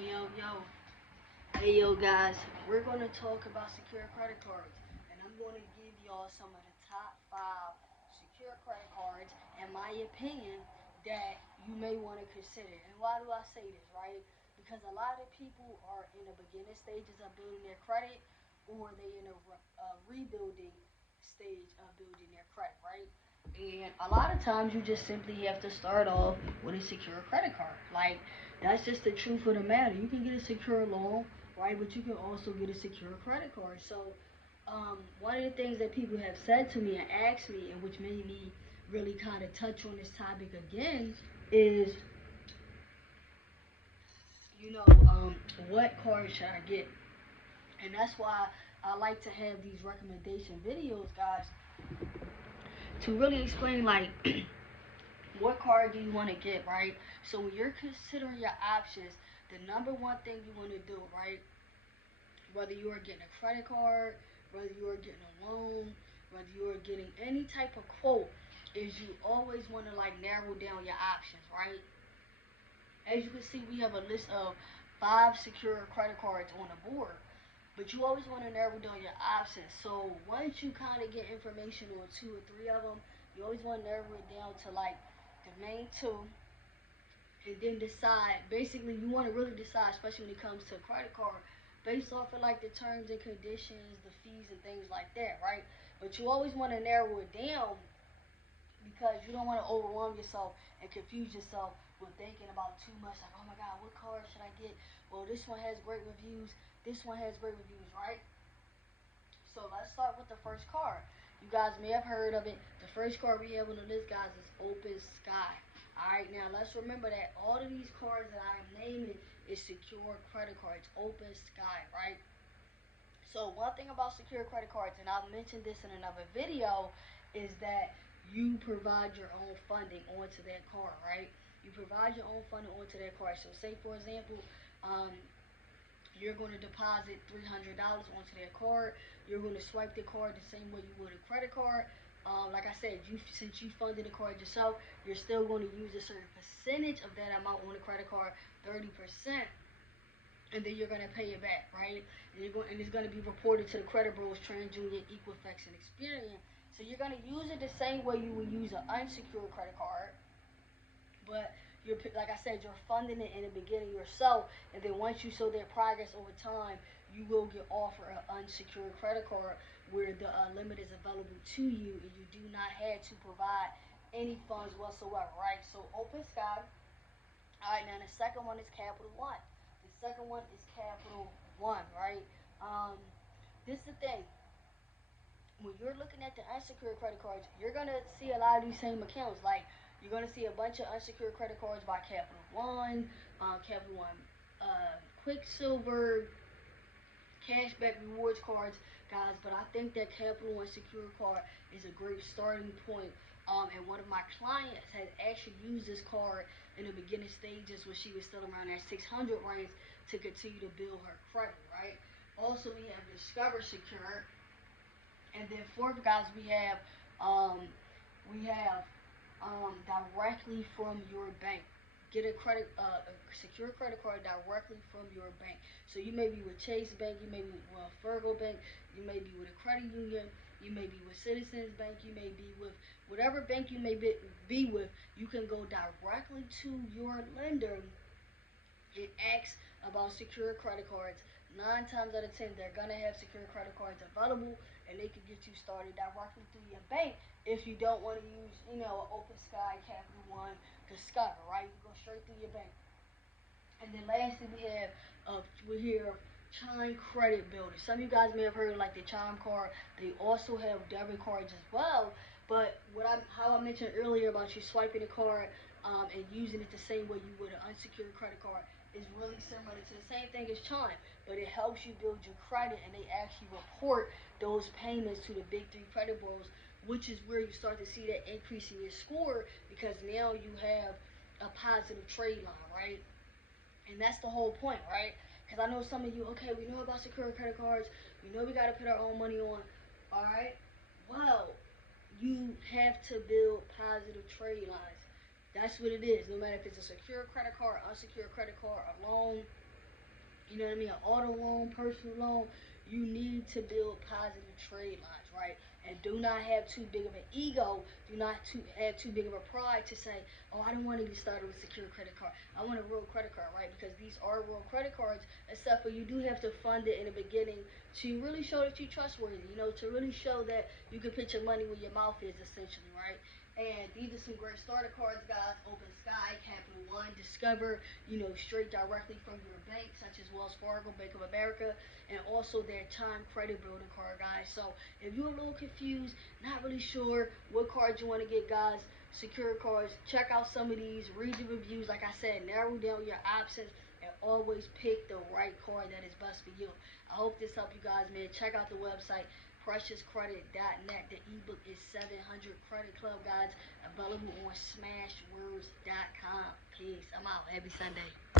Yo. Hey, yo, guys. We're going to talk about secure credit cards. And I'm going to give y'all some of the top 5 secure credit cards, in my opinion, that you may want to consider. And why do I say this, right? Because a lot of people are in the beginning stages of building their credit, or they in a rebuilding stage of building their credit, right? And a lot of times you just simply have to start off with a secure credit card. Like, that's just the truth of the matter. You can get a secure loan, right? But you can also get a secure credit card. So, one of the things that people have said to me and asked me, and which made me really kind of touch on this topic again, is, you know, what card should I get? And that's why I like to have these recommendation videos, guys, to really explain, like, what card do you want to get, right? So when you're considering your options, the number one thing you want to do, right, whether you are getting a credit card, whether you are getting a loan, whether you are getting any type of quote, is you always want to like narrow down your options, right? As you can see, we have a list of 5 secure credit cards on the board, but you always want to narrow down your options. So once you kind of get information on 2 or 3 of them, you always want to narrow it down to like the main two, and then decide. Basically, you want to really decide, especially when it comes to a credit card, based off of like the terms and conditions, the fees and things like that, right? But you always want to narrow it down because you don't want to overwhelm yourself and confuse yourself with thinking about too much. Like, oh my God, what card should I get? Well, this one has great reviews. This one has great reviews, right? So let's start with the first card. You guys may have heard of it. The first card we have on the list, guys, is Open Sky. Alright, now let's remember that all of these cards that I am naming is secure credit cards. Open Sky, right? So one thing about secure credit cards, and I've mentioned this in another video, is that you provide your own funding onto that card, right? You provide your own funding onto that card. So say, for example, um, you're going to deposit $300 onto that card. You're going to swipe the card the same way you would a credit card. Like I said, since you funded the card yourself, you're still going to use a certain percentage of that amount on the credit card, 30%, and then you're going to pay it back, right? And it's going to be reported to the credit bureaus, TransUnion, Equifax, and Experian. So you're going to use it the same way you would use an unsecured credit card, but you're, like I said, you're funding it in the beginning yourself, and then once you show that progress over time, you will get offered an unsecured credit card where the limit is available to you, and you do not have to provide any funds whatsoever, right? So Open Sky. All right, now the second one is Capital One. The second one is Capital One, right? Um, this is the thing. When you're looking at the unsecured credit cards, you're gonna see a lot of these same accounts. Like, you're gonna see a bunch of unsecured credit cards by Capital One, Quicksilver, cashback rewards cards, guys. But I think that Capital One secured card is a great starting point. And one of my clients had actually used this card in the beginning stages when she was still around that 600 range to continue to build her credit, right? Also, we have Discover Secure, and then fourth, guys, um, we have directly from your bank. Get a secure credit card directly from your bank. So you may be with Chase Bank, you may be with Wells Fargo Bank, you may be with a credit union, you may be with Citizens Bank, you may be with whatever bank you may be with. You can go directly to your lender and ask about secure credit cards. 9 times out of 10, they're gonna have secure credit cards available, and they can get you started directly through your bank if you don't want to use, Open Sky, Capital One, Discover, right? You go straight through your bank. And then lastly, we hear Chime Credit Builder. Some of you guys may have heard of like the Chime card. They also have debit cards as well. But how I mentioned earlier about you swiping the card and using it the same way you would an unsecured credit card is really similar to the same thing as Chime, but it helps you build your credit, and they actually report those payments to the big 3 credit bureaus, which is where you start to see that increase in your score because now you have a positive trade line, right? And that's the whole point, right? Because I know some of you, okay, we know about secure credit cards. We know we got to put our own money on. All right? Well, you have to build positive trade lines. That's what it is. No matter if it's a secure credit card, unsecured credit card, a loan, you know what I mean, an auto loan, personal loan, you need to build positive trade lines, right? And do not have too big of an ego. Do not have too big of a pride to say, oh, I don't want to get started with a secure credit card. I want a real credit card, right? Because these are real credit cards, except for you do have to fund it in the beginning to really show that you're trustworthy, you know, to really show that you can put your money where your mouth is, essentially, right? And these are some great starter cards, guys. Open Sky, Capital One, Discover, you know, straight directly from your bank, such as Wells Fargo, Bank of America, and also their Time Credit Builder card, guys. So if you're a little confused, not really sure what cards you want to get, guys, secure cards, check out some of these, read the reviews. Like I said, narrow down your options and always pick the right card that is best for you. I hope this helped you guys, man. Check out the website, preciouscredit.net. The ebook is 700 Credit Club, guys, available on smashwords.com. Peace. I'm out. Happy Sunday.